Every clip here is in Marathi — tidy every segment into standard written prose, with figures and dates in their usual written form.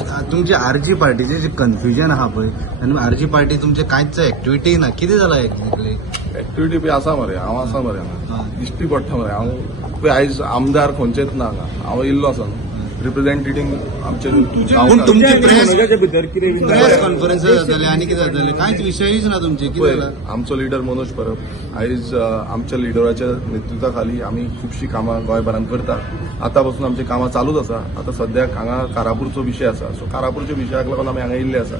तुमचे आरजी पार्टीचे जे कन्फ्युजन आहा पळय आनी आरजी पार्टी तुमचे कांयच एक्टिविटी ना कितें जाला एक्झॅक्टली एक्टिविटी बी आसा मरे हांव आसा मरे हांगा दिश्टी पडटा मरे हांव पळय आयज आमदार खंयचेच ना हांगा हांव येयल्लो आसा रिप्रेझेंटेटिव्ह आमचे तुमचे प्रेस कॉन्फरन्स जाताले आनी कितें जाताले कांयच विशयच ना तुमचे कितें जाला आमचो लिडर मनोज परब आयज आमच्या लिडराच्या नेतृत्वा खाली आमी खुबशीं कामां गोंयभरांत करता आतां पासून आमची कामां चालूच आसा आतां सद्याक हांगा कारापूरचो विशय आसा सो कारापूरच्या विशयाक लागून आमी हांगा येयल्ले आसा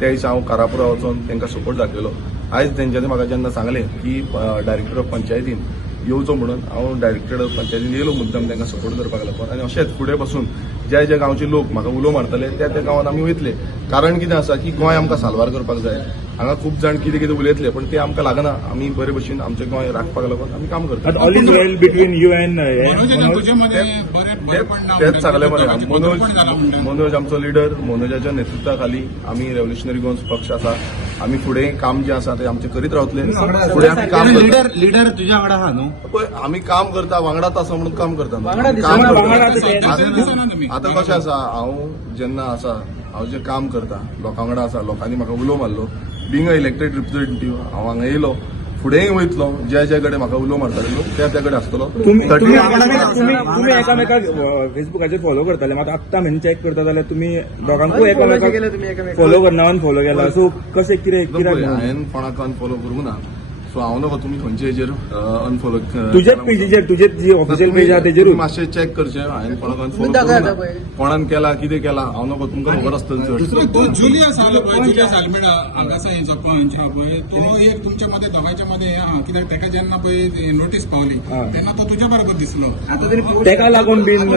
त्या दिसा हांव कारापुरा वचून तांकां सपोर्ट दाखयलो आयज तेंच्यांनी म्हाका जेन्ना सांगलें की डायरेक्टर ऑफ पंचायतीन येवचो म्हणून हांव डायरेक्टर ऑफ पंचायतीन येयलो मुद्दम तांकां सपोर्ट करपाक लागून आनी अशेंच फुडें पासून जे जे गांवचे लोक म्हाका उलो मारतले त्या गांवांत आमी वयतले कारण कितें आसा की गोंय आमकां साल्वार करपाक जाय हांगा खूब जाण कितें कितें उलयतले पण ते आमकां लागना आमी बरे भशेन आमचें गोंय राखपाक लागून आमी काम करता all is well between you end तेच सांगलें मरे मनोज आमचो लिडर मनोजाच्या नेतृत्वा खाली आमी रेव्होल्युशनरी गोंस पक्ष आसा आमी फुडें काम जें आसा तें आमचें करीत रावतले फुडें आमी काम लिडर तुज्या वांगडा आहा न्हू पळय आमी काम करता वांगडाच आसा म्हणून काम करता आतां कशें आसा हांव जेन्ना आसा हांव जें काम करता लोकां वांगडा आसा लोकांनी म्हाका उलो मारलो बिंग अ इलेक्टेड रिप्रेझेंटेटिव्ह हांव हांगा येयलो फुडेंय वयतलो ज्या कडेन म्हाका उलो मारताले लोक त्या कडेन आसतलो तुम्ही एकामेकाक फेसबुकाचेर फॉलो करताले मात आत्तां म्हणजे चॅक करता जाल्यार तुमी दोगांकूय एकामेकाक फॉलो करना अनफॉलो केला सो कशें कितें हांवें कोणाक अनफॉलो करूंक ना सो हांव नकळो तुमी खंयच्या हेजेर अनफॉलो तुजेच पेजीचेर तुजें जी ऑफिशियल पेज आहा तेजेरूच मातशें चॅक करचें हांवें कोणाक अनफॉलो कोणान केला कितें केला हांव नकळो तुमकां खबर आसतली तो जुलियस आलो पळय जुलियस आल्मेडा हांगासा हेंचो पंच आहा पळय तो एक तुमच्या मध्ये दोगांच्या मध्ये कित्याक ताका जेन्ना पळय नोटीस पावली तेन्ना तो तुज्या बरोबर दिसलो तेका लागून बीन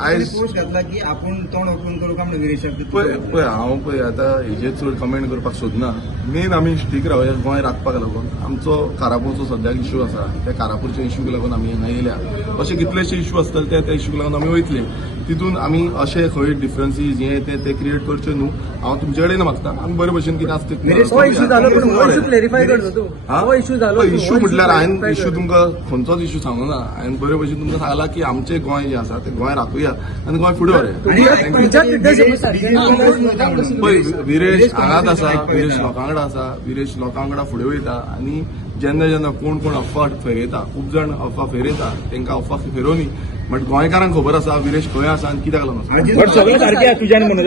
आयज पोस्ट घातला की आपूण तोंड ओपन करूं काम नगरेशाक पळय हांव पळय आतां हेजेर चड कमेंट करपाक सोदना मेन आमी स्टीक रावया गोंय राखपाक लागून आमचो कारापूरचो सद्याक इश्यू आसा त्या कारापूरच्या इश्यूक लागून आमी हांगा येयल्या अशे कितलेशे इश्यू आसतले त्या इश्यूक लागून आमी वयतले तितून आमी अशे खंय डिफरन्सीस जे ते क्रिएट करचे न्हू हांव तुमचे कडेन मागता आमी बरे भशेन कितें आसता इश्यू म्हटल्यार हांवें इश्यू तुमकां खंयचोच इश्यू सांगूं ना हांवें बरे भशेन तुमकां सांगला की आमचें गोंय जें आसा तें गोंय राखुया आनी गोंय फुडें व्हरया विरेश हांगाच आसा विरेश लोकां वांगडा आसा विरेश लोकां वांगडा फुडें वयता आनी जेन्ना जेन्ना कोण कोण अफवा फेरयता खूब जाण अफवा फेरयता तांकां अफवा फेरोवनी बट गोंयकारांक खबर आसा विरेश खंय आसा आनी कित्याक लागून आसा सगळें सारकें तुज्यान म्हणून